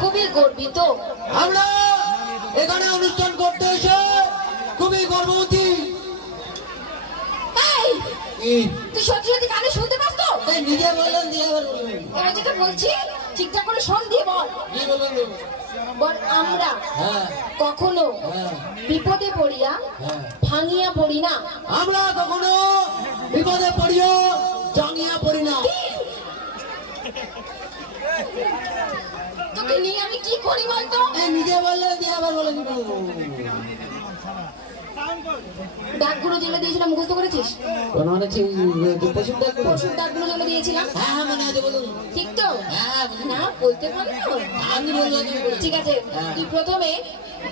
খুবই গর্বিত। আমরা এখানে অনুষ্ঠান করতে এসে খুবই গর্ববতী। তুই সত্যি সত্যি কানে শুনতে পাস তো? নিজে বললেন দিয়ে আবার বললেন। এবার যেটা বলছি ঠিকঠাক করে শোন, দিয়ে বল। কি বলবেন? বল আমরা হ্যাঁ কখনো হ্যাঁ বিপদে পড়িয়া হ্যাঁ। ভাঙিয়া পড়ি না। আমরা কখনো বিপদে পড়িও জাঙ্গিয়া পড়ি না। তোকে নিয়ে আমি কি করি বলতো? নিজে বললেন দিয়ে আবার বলেন। ডাকগুলো যেগুলো দিয়েছিলাম মুখস্থ করেছিস? মানে পশুর ডাকগুলো যেগুলো দিয়েছিলাম হ্যাঁ মনে আছে বলুন। ঠিক তো? হ্যাঁ না বলতে পারি তো? আমি বলবো ঠিক আছে, তুই প্রথমে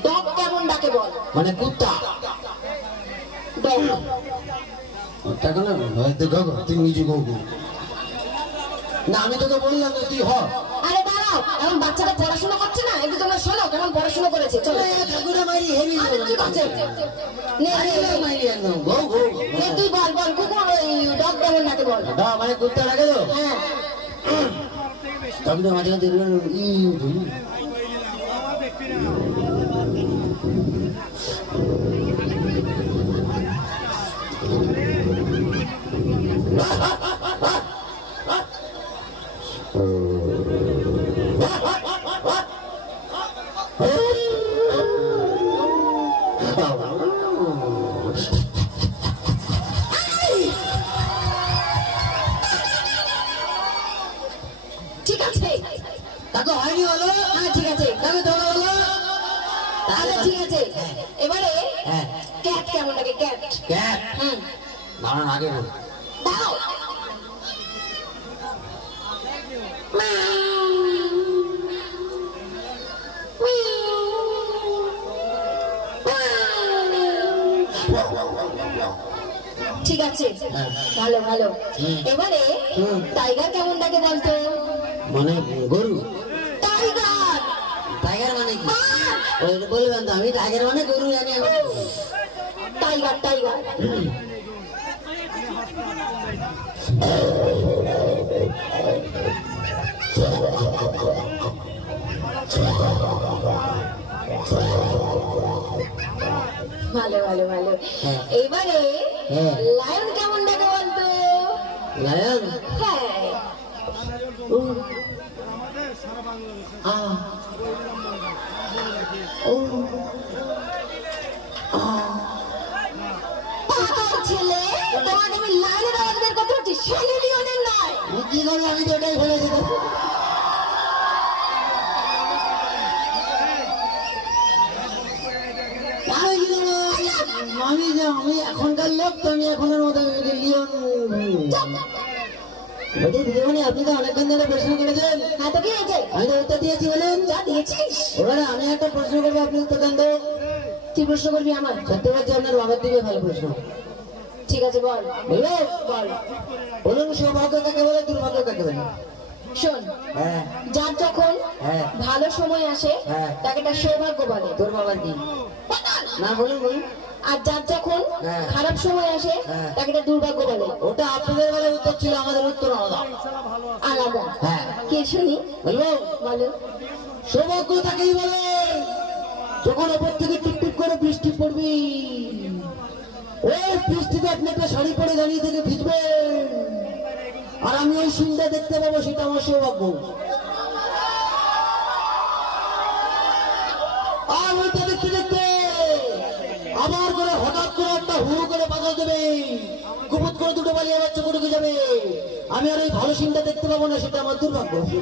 ডগ কেমন ডাকে বল। মানে কুত্তা ডগ টাকা না হয়তো গো তুই নিজে গো না আমি তোকে বললাম না তুই হ। আরে দাঁড়াও, এখন বাচ্চাটা পড়াশোনা করছে না, একটু তোমরা শোনো কেমন পড়াশোনা করেছে। চলো ঠাকুরা মারি হেভি আরে কি করছে? নে নে মারি একদম গো গো নে, তুই বল বল কুকুর ওই ডগ কেমন ডাকে বল। দা মানে কুত্তা লাগে তো হ্যাঁ তবে তো মাঝে মাঝে ঠিক আছে, তাকে হয়নি বলো। হ্যাঁ ঠিক আছে, তাকে ধরো বলো। তাহলে ঠিক আছে। এবারে হ্যাঁ ক্যাট কেমন ডাকে? ক্যাট ক্যাট হুম দাঁড়ান আগে বল। দাও। ঠিক আছে, ভালো ভালো। এবারে টাইগার কেমন ডাকে বলতো? মানে গরু। টাইগার টাইগার মানে কি? ওই বলবেন তো আমি টাইগার মানে গরু জানি আমি। টাইগার টাইগার ভালো ভালো ভালো। এবারে লায়ন কেমন ডাকে বলতো? লায়ন হ্যাঁ ছেলে, তোমাকে আমি লাইনের আওয়াজ বের করতে হচ্ছে, ছেলে লিওনের নয়। কি করবো আমি তো ওটাই বলে দিতাম। আমি এখনকার লোক তো আমি এখনের মতো লিওন আপনি তো অনেকক্ষণ ধরে প্রশ্ন করেছেন। হ্যাঁ তো কি হয়েছে? আমি তো উত্তর দিয়েছি বলেন। যা দিয়েছিস। এবারে আমি একটা প্রশ্ন করবো আপনি উত্তর দেন তো। তুই প্রশ্ন করবি আমার? সত্যি বলছি আপনার বাবার দিকে ভালো প্রশ্ন। ঠিক আছে বল বলবো বল। বলুন সৌভাগ্য কাকে বলে দুর্ভাগ্য কাকে বলে? শোন, হ্যাঁ যার যখন হ্যাঁ ভালো সময় আসে হ্যাঁ। তাকে তার সৌভাগ্য বলে। তোর বাবার কি না বলুন বলুন। আর যার যখন হ্যাঁ। খারাপ সময় আসে হ্যাঁ। তাকে তার দুর্ভাগ্য বলে। ওটা আপনাদের বেলায় উত্তর ছিল, আমাদের উত্তর আলাদা। আলাদা? হ্যাঁ কে শুনি? বলবো বলো। সৌভাগ্য তাকেই বলে যখন ওপর থেকে টিপটিপ করে বৃষ্টি পড়বি, ওই বৃষ্টিতে আপনি একটা শাড়ি পরে দাঁড়িয়ে থেকে ভিজবে আর আমি ওই সিনটা দেখতে পাবো, সেটা আমার সৌভাগ্য। আর ওইটা দেখতে দেখতে আবার করে হঠাৎ করে একটা হুড়ু করে বাজা দেবে, কুপুত করে দুটো বালিয়া বাচ্চা করে যাবে, আমি আর ওই ভালো সিনটা দেখতে পাবো না, সেটা আমার দুর্ভাগ্য।